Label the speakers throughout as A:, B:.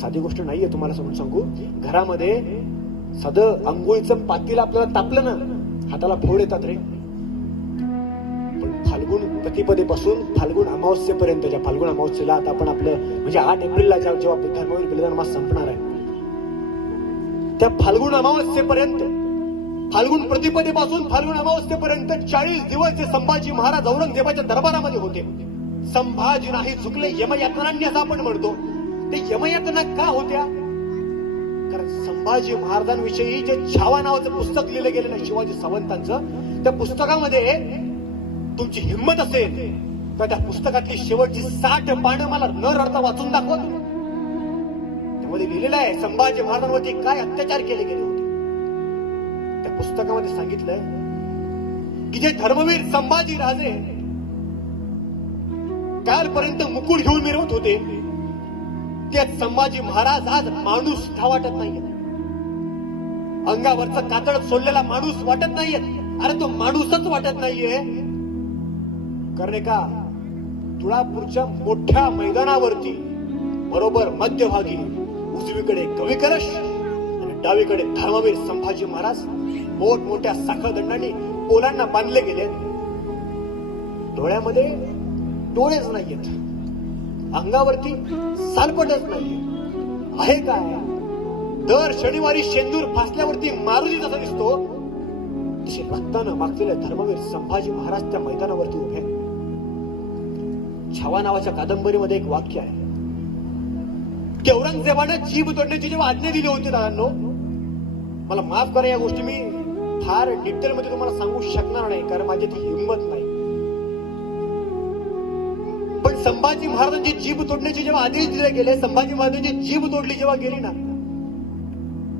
A: साधी गोष्ट नाहीये तुम्हाला समजून सांगू. घरामध्ये सद अंघोळीचं पातील आपल्याला तापलं ना हाताला फोड येतात रे. पण फाल्गुन प्रतिपदेपासून फाल्गुन अमावस्येपर्यंत ज्या फाल्गुन अमावस्येला आता आपण आपलं म्हणजे आठ एप्रिलला जेव्हा धर्मवीर बलिदान मास संपणार आहे त्या फाल्गुन अमावस्येपर्यंत फाल्गुन प्रतिपदेपासून फाल्गुन अमावस्येपर्यंत चाळीस दिवस जे संभाजी महाराज औरंगजेबाच्या दरबारामध्ये होते संभाजी नाही चुकले यमयात्रांनी असं आपण म्हणतो. ते यमयातना का होत्या? कारण संभाजी महाराजांविषयी जे छावा नावाचं पुस्तक लिहिलं गेलं ना शिवाजी सावंतांचं त्या पुस्तकामध्ये तुमची हिंमत असेल तर त्या पुस्तकातली शेवटची साठ पानं मला न रडता वाचून दाखवा त्यामध्ये लिहिलेलं आहे संभाजी महाराजांवरती काय अत्याचार केले गेले होते? त्या पुस्तकामध्ये सांगितलंय की जे धर्मवीर संभाजी राजे कालपर्यंत मुकुट घेऊन मिरवत होते. ते संभाजी महाराज आज माणूस का वाटत नाहीये. अंगावरचा कातड सोडलेला माणूस वाटत नाहीये. अरे तो माणूसच वाटत नाहीये. कारण का तुळापूरच्या मोठ्या मैदानावरती बरोबर मध्यभागी उजवीकडे कवी करश आणि डावीकडे धर्मवीर संभाजी महाराज मोठमोठ्या साखळदंडांनी पोलांना बांधले गेले. डोळ्यामध्ये डोळेच नाहीयेत. अंगावरती सालपटच नाही आहे काय? दर शनिवारी शेंदूर फासल्यावरती मारुती जसा दिसतो तसे रक्तानं मागलेले धर्मवीर संभाजी महाराज त्या मैदानावरती उभे छावा नावाच्या कादंबरीमध्ये एक वाक्य आहे. की औरंगजेबानं जीभ तोडण्याची जेव्हा आज्ञा दिली होती दादांनो मला माफ करा या गोष्टी मी फार डिटेल मध्ये तुम्हाला सांगू शकणार नाही कारण माझी ती हिंमत नाही. संभाजी महाराजांची जीभ तोडण्याचे जेव्हा आदेश दिले गेले संभाजी महाराजांची जीभ तोडली जेव्हा गेली ना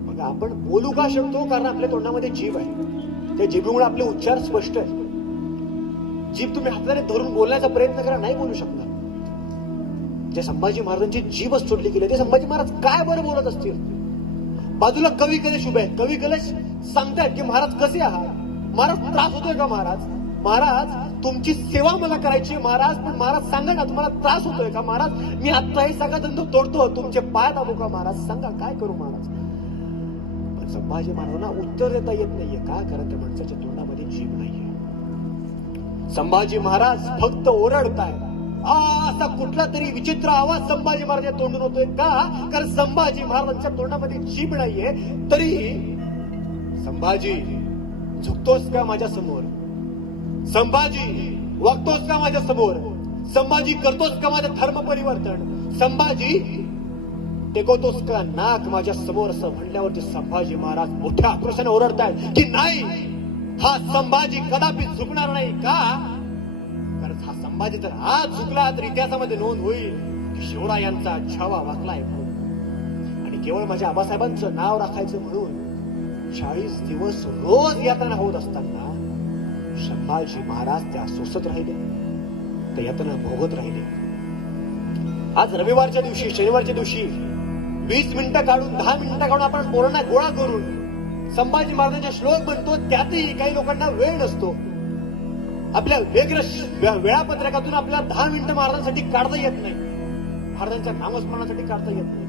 A: मग आपण बोलू का शकतो? कारण आपल्या तोंडामध्ये जीभ आहे. त्या जीभीमुळे आपले उच्चार स्पष्ट आहेत. जीभ तुम्ही हाताने धरून बोलण्याचा प्रयत्न करा नाही बोलू शकणार. जे संभाजी महाराजांची जीभच तोडली गेली ते संभाजी महाराज काय बरं बोलत असतील? बाजूला कवी कलेश उभे आहेत. कवी कलेश सांगतायत की महाराज कसे आहात? महाराज त्रास होतोय का महाराज? महाराज तुमची सेवा मला करायची महाराज पण महाराज सांगा ना तुम्हाला त्रास होतोय का महाराज? मी आता हे सगळा धंदो तोडतो तुमचे पाय दाबू का महाराज? सांगा काय करू महाराज? पण संभाजी महाराजांना उत्तर देता येत नाहीये. का? कारण त्या माणसाच्या तोंडामध्ये जीभ नाहीये. संभाजी महाराज फक्त ओरडताय. आ, असा कुठला तरी विचित्र आवाज संभाजी महाराजांच्या तोंडून होतोय का? कारण संभाजी महाराजांच्या तोंडामध्ये जीभ नाहीये. तरी संभाजी झुकतोस का माझ्यासमोर संभाजी वागतोस का माझ्यासमोर? संभाजी करतोस का माझं धर्म परिवर्तन? संभाजी टेकवतोस का नाक माझ्यासमोर? असं म्हणल्यावरती संभाजी महाराज मोठ्या आक्रोशाने ओरडतायत की नाही हा संभाजी कदापि झुकणार नाही का? कारण हा संभाजी तर आज झुकला तर इतिहासामध्ये नोंद होईल की शिवरायांचा छावा वाकलाय म्हणून. आणि केवळ माझ्या आबासाहेबांचं नाव राखायचं म्हणून चाळीस दिवस रोज यात्रा होत असताना संभाजी महाराज त्या सोसत राहिले. त्या यातना भोगत राहिले. आज रविवारच्या दिवशी शनिवारच्या दिवशी वीस मिनिटं काढून दहा मिनिटं काढून आपण पोरांना गोळा करून संभाजी महाराजांचे श्लोक म्हणतो त्यातही काही लोकांना वेळ नसतो. आपल्या वेगळ्या वेळापत्रकातून आपल्याला दहा मिनिटं महाराजांसाठी काढता येत नाही. महाराजांच्या नामस्मरणासाठी काढता येत नाही.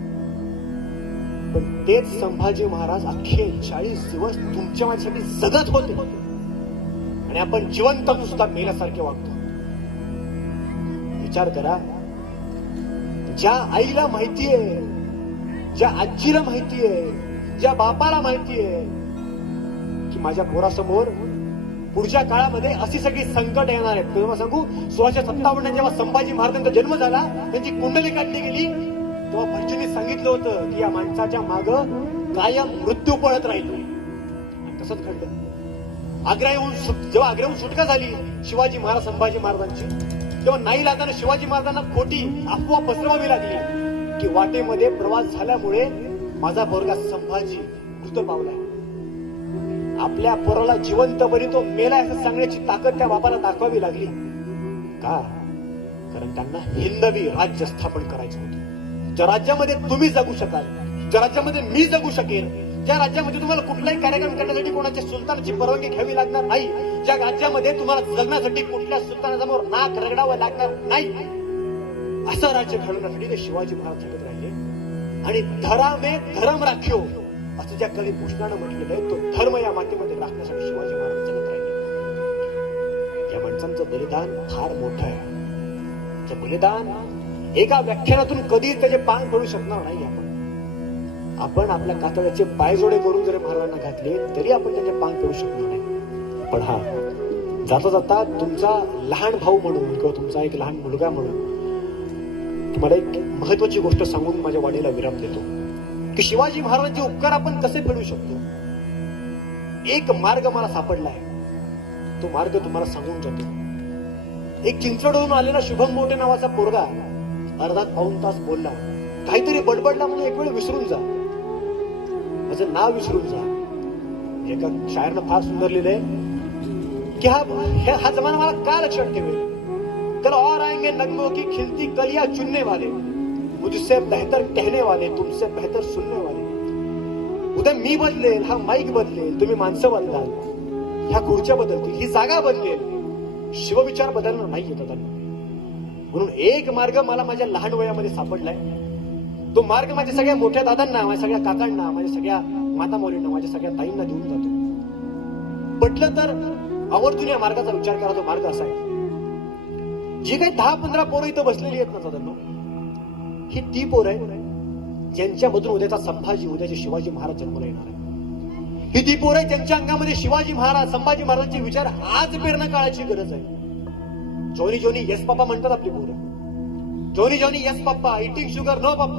A: पण तेच संभाजी महाराज अख्खे चाळीस दिवस तुमच्या माझ्यासाठी जगत होते. आणि आपण जिवंत सुद्धा मेल्यासारखे वागतो. विचार करा. ज्या आईला माहितीये ज्या आजीला माहितीये ज्या बापाला माहितीये की माझ्या पोरासमोर पुढच्या काळामध्ये अशी सगळी संकट येणार आहेत. तुम्हाला सांगू सोळाशे सत्तावन्न जेव्हा संभाजी महाराजांचा जन्म झाला त्यांची कुंडली काढली गेली तेव्हा भटजींनी सांगितलं होतं की या माणसाच्या माग कायम मृत्यू पळत राहील. आणि तसंच घडलं. आग्रा येऊन सुट- जेव्हा आग्र्याहून सुटका झाली शिवाजी महाराज संभाजी महाराजांची तेव्हा नाही लागताना शिवाजी महाराजांना खोटी अफवा पसरवावी लागली. की वाटेमध्ये प्रवास झाल्यामुळे माझा पोरगा संभाजी मृत पावलाय आपल्या पोराला जिवंत बरी तो मेलाय असं सांगण्याची ताकद त्या बाबाला दाखवावी लागली. का? कारण त्यांना हिंदवी राज्य स्थापन करायचं होतं. ज्या राज्यामध्ये तुम्ही जगू शकाल ज्या राज्यामध्ये मी जगू शकेन ज्या राज्यामध्ये तुम्हाला कुठलाही कार्यक्रम करण्यासाठी कोणाच्या सुलतानाची परवानगी घ्यावी लागणार नाही ज्या राज्यामध्ये तुम्हाला जगण्यासाठी कुठल्या सुलतानासमोर नाक रगडावं लागणार नाही असं राज्य घडवण्यासाठी ते शिवाजी महाराज झटत राहिले. आणि धरामे धर्म राख्यो असं ज्या कवी भूषणानं म्हटलेलं आहे तो धर्म या मातीमध्ये राखण्यासाठी शिवाजी महाराज जगत राहिले. या माणसांचं बलिदान फार मोठं आहे. बलिदान एका व्याख्यानातून कधीच त्याचे पान पडू शकणार नाही आपण आपण आपल्या कातड्याचे पायजोडे करून जरी महाराजांना घातले तरी आपण त्यांचे पान करू शकणार नाही. पण हा जाता जाता तुमचा लहान भाऊ म्हणून किंवा तुमचा एक लहान मुलगा म्हणून तुम्हाला एक महत्वाची गोष्ट सांगून माझ्या वाणीला विराम देतो की शिवाजी महाराजांचे उपकार आपण कसे फेडू शकतो? एक मार्ग मला सापडलाय. तो मार्ग तुम्हाला सांगून जातो. एक चिंचवडहून आलेला शुभम मोठे नावाचा पोरगा अर्धा पाऊन तास बोलला. काहीतरी बडबडला म्हणून एक वेळ विसरून जा. माझं नाव विसरून जा. एका शायरनं फार सुंदर लिहिलंय. की हा हे- हा जमाना मला का लक्षात ठेवेल? कल और आएंगे नगमो की खिलती कलिया चुनने वाले. मुझसे बेहतर कहने वाले तुमसे बेहतर सुनने वाले. उद्या मी बदलेल हा माईक बदलेल तुम्ही माणसं बदलाल. ह्या खुर्च्या बदलतील ही जागा बदलेल. शिवविचार बदलणार नाही येतात म्हणून एक मार्ग मला माझ्या लहान वयामध्ये सापडलाय. तो मार्ग माझ्या सगळ्या मोठ्या दादांना माझ्या सगळ्या काकांना माझ्या सगळ्या माता मौलींना माझ्या सगळ्या ताईंना देऊन जातो. पटलं तर आवर्जून या मार्गाचा विचार करा तो मार्ग असा आहे. जी काही दहा पंधरा पोरं इथं बसलेली आहेत ना दादांनो ही ती पोरं आहे ज्यांच्यामधून उद्याचा संभाजी उद्याचे शिवाजी महाराज जन्माला येणार आहे ही ती पोरं आहे ज्यांच्या अंगामध्ये शिवाजी महाराज संभाजी महाराजांचे विचार आज पेरणं काळाची गरज आहे. जोनी जोनी येस पप्पा म्हणतात आपली पोरं. Johny Johny yes papa eating sugar no papa